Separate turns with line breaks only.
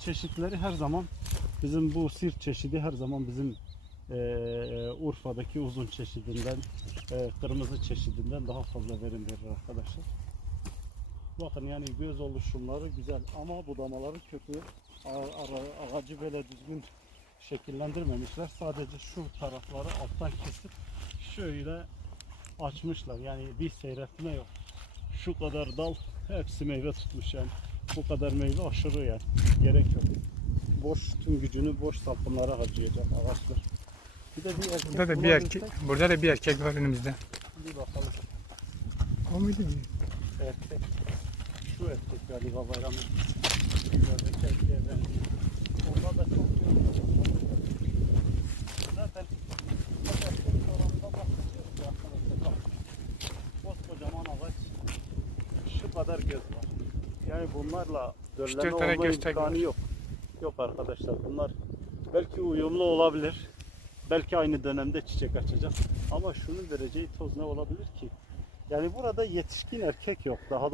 çeşitleri her zaman bizim bu sirt çeşidi her zaman bizim eee, Urfa'daki uzun çeşidinden, eee, kırmızı çeşidinden daha fazla verim verir arkadaşlar. Bakın yani göz oluşumları güzel ama budamaları kötü. Ağacı böyle düzgün şekillendirmemişler. Sadece şu tarafları alttan kesip şöyle açmışlar. Yani bir seyretme yok. Şu kadar dal hepsi meyve tutmuş yani. Bu kadar meyve aşırı yani. Gerek yok. Boş tüm gücünü boş salkımlara harcayacak ağaçlar. Bir de bir erkek
Burada da bir
bulabilirsek,
erkek, burada da bir erkek var önümüzde.
Bir bakalım.
O muydu?
Erkek. Şu erkek galiba bayramın. Gördeki erkeğe benziyor. Onda da çok. Zaten erkek. Koskocaman ağaç. Şu kadar göz var. Yani bunlarla
tane
olma
göz
imkanı yok. Yok arkadaşlar bunlar belki uyumlu olabilir. Belki aynı dönemde çiçek açacak. Ama şunun vereceği toz ne olabilir ki? Yani burada yetişkin erkek yok. Daha da